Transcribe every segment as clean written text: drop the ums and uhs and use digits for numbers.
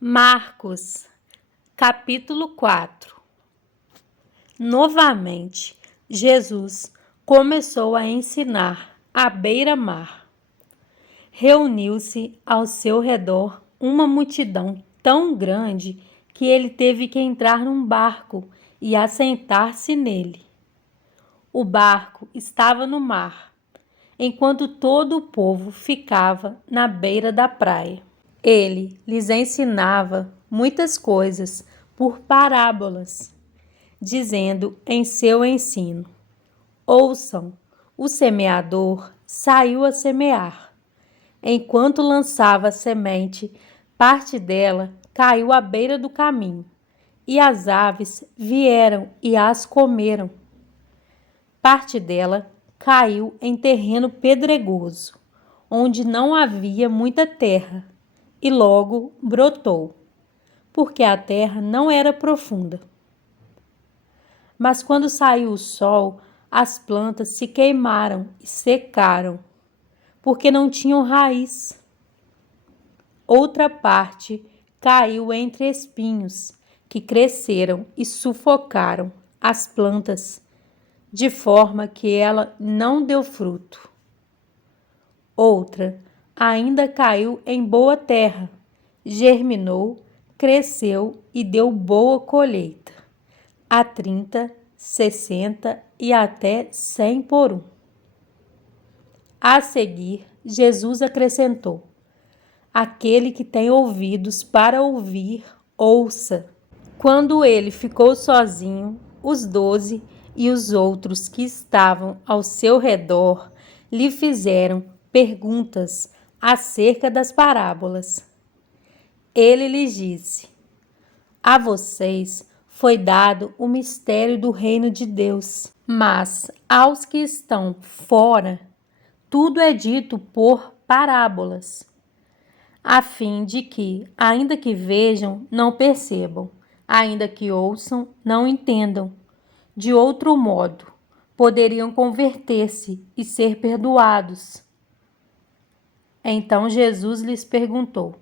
Marcos, capítulo 4. Novamente, Jesus começou a ensinar à beira-mar. Reuniu-se ao seu redor uma multidão tão grande que ele teve que entrar num barco e assentar-se nele. O barco estava no mar, enquanto todo o povo ficava na beira da praia. Ele lhes ensinava muitas coisas por parábolas, dizendo em seu ensino: ouçam, o semeador saiu a semear. Enquanto lançava a semente, parte dela caiu à beira do caminho, e as aves vieram e as comeram. Parte dela caiu em terreno pedregoso, onde não havia muita terra, e logo brotou, porque a terra não era profunda. Mas quando saiu o sol, as plantas se queimaram e secaram, porque não tinham raiz. Outra parte caiu entre espinhos, que cresceram e sufocaram as plantas, de forma que ela não deu fruto. Outra ainda caiu em boa terra, germinou, cresceu e deu boa colheita, a 30, 60 e até 100 por um. A seguir, Jesus acrescentou: aquele que tem ouvidos para ouvir, ouça. Quando ele ficou sozinho, os 12 e os outros que estavam ao seu redor lhe fizeram perguntas acerca das parábolas. Ele lhes disse: a vocês foi dado o mistério do reino de Deus, mas aos que estão fora, tudo é dito por parábolas, a fim de que, ainda que vejam, não percebam, ainda que ouçam, não entendam. De outro modo, poderiam converter-se e ser perdoados. Então Jesus lhes perguntou: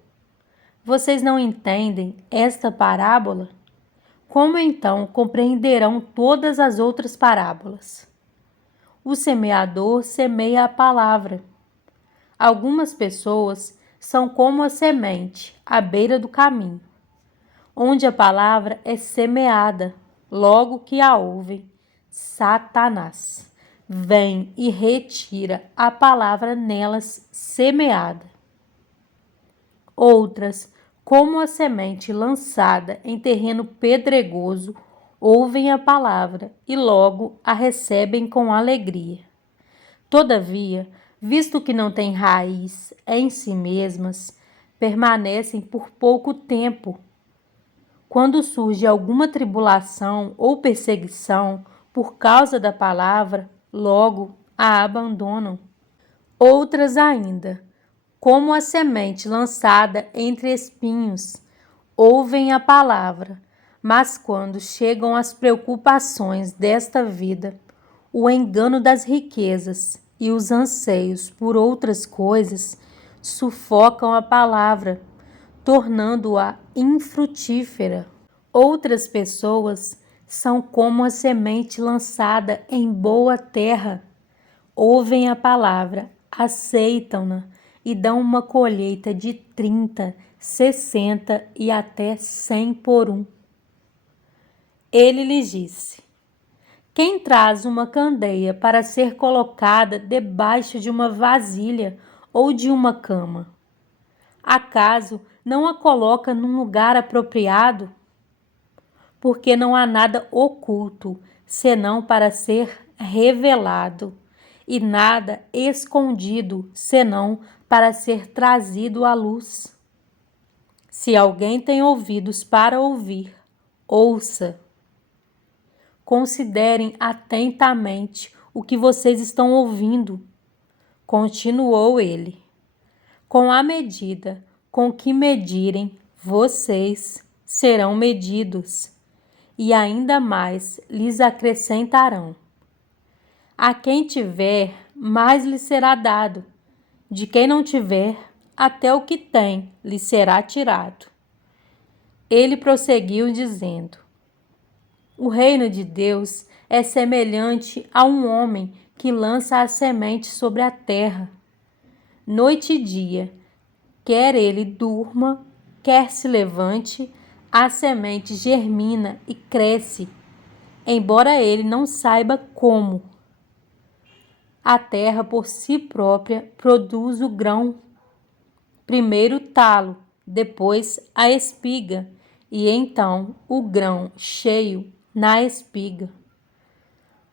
vocês não entendem esta parábola? Como então compreenderão todas as outras parábolas? O semeador semeia a palavra. Algumas pessoas são como a semente à beira do caminho, onde a palavra é semeada. Logo que a ouvem, Satanás vem e retira a palavra nelas semeada. Outras, como a semente lançada em terreno pedregoso, ouvem a palavra e logo a recebem com alegria. Todavia, visto que não têm raiz em si mesmas, permanecem por pouco tempo. Quando surge alguma tribulação ou perseguição por causa da palavra, logo a abandonam. Outras ainda, como a semente lançada entre espinhos, ouvem a palavra, mas quando chegam as preocupações desta vida, o engano das riquezas e os anseios por outras coisas sufocam a palavra, tornando-a infrutífera. Outras pessoas são como a semente lançada em boa terra. Ouvem a palavra, aceitam-na e dão uma colheita de 30, 60 e até 100 por um. Ele lhes disse: quem traz uma candeia para ser colocada debaixo de uma vasilha ou de uma cama? Acaso não a coloca num lugar apropriado? Porque não há nada oculto, senão para ser revelado, e nada escondido, senão para ser trazido à luz. Se alguém tem ouvidos para ouvir, ouça. Considerem atentamente o que vocês estão ouvindo. Continuou ele. Com a medida com que medirem, vocês serão medidos, e ainda mais lhes acrescentarão. A quem tiver, mais lhe será dado. De quem não tiver, até o que tem lhe será tirado. Ele prosseguiu dizendo: o reino de Deus é semelhante a um homem que lança a semente sobre a terra. Noite e dia, quer ele durma, quer se levante, a semente germina e cresce, embora ele não saiba como. A terra por si própria produz o grão, primeiro o talo, depois a espiga, e então o grão cheio na espiga.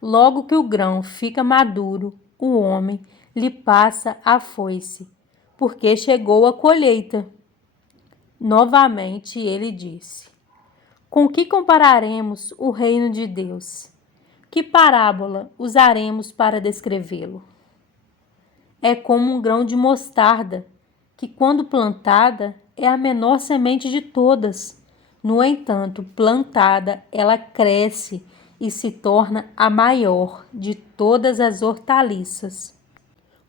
Logo que o grão fica maduro, o homem lhe passa a foice, porque chegou a colheita. Novamente ele disse: com que compararemos o reino de Deus? Que parábola usaremos para descrevê-lo? É como um grão de mostarda, que quando plantada é a menor semente de todas. No entanto, plantada, ela cresce e se torna a maior de todas as hortaliças,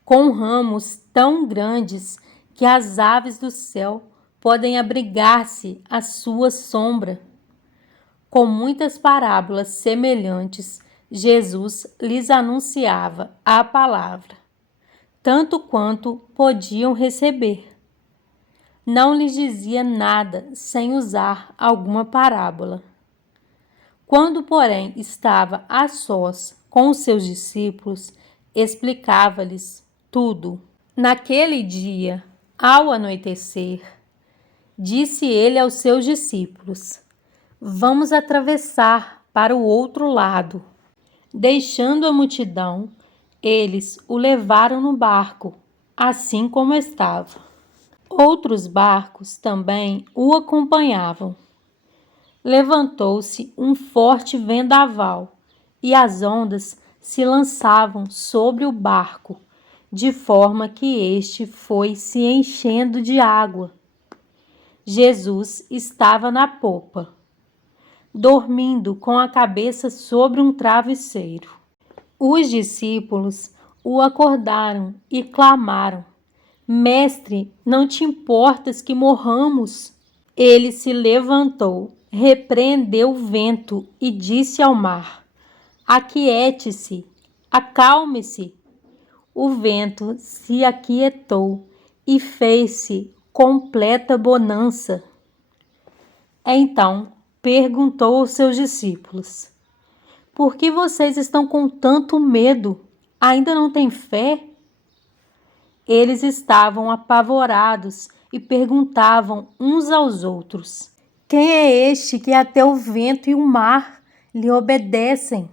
com ramos tão grandes que as aves do céu podem abrigar-se à sua sombra. Com muitas parábolas semelhantes, Jesus lhes anunciava a palavra, tanto quanto podiam receber. Não lhes dizia nada sem usar alguma parábola. Quando, porém, estava a sós com os seus discípulos, explicava-lhes tudo. Naquele dia, ao anoitecer, disse ele aos seus discípulos: vamos atravessar para o outro lado. Deixando a multidão, eles o levaram no barco, assim como estava. Outros barcos também o acompanhavam. Levantou-se um forte vendaval e as ondas se lançavam sobre o barco, de forma que este foi se enchendo de água. Jesus estava na popa, dormindo com a cabeça sobre um travesseiro. Os discípulos o acordaram e clamaram: Mestre, não te importas que morramos? Ele se levantou, repreendeu o vento e disse ao mar: aquiete-se, acalme-se. O vento se aquietou e fez-se completa bonança. Então perguntou aos seus discípulos: por que vocês estão com tanto medo? Ainda não têm fé? Eles estavam apavorados e perguntavam uns aos outros: quem é este que até o vento e o mar lhe obedecem?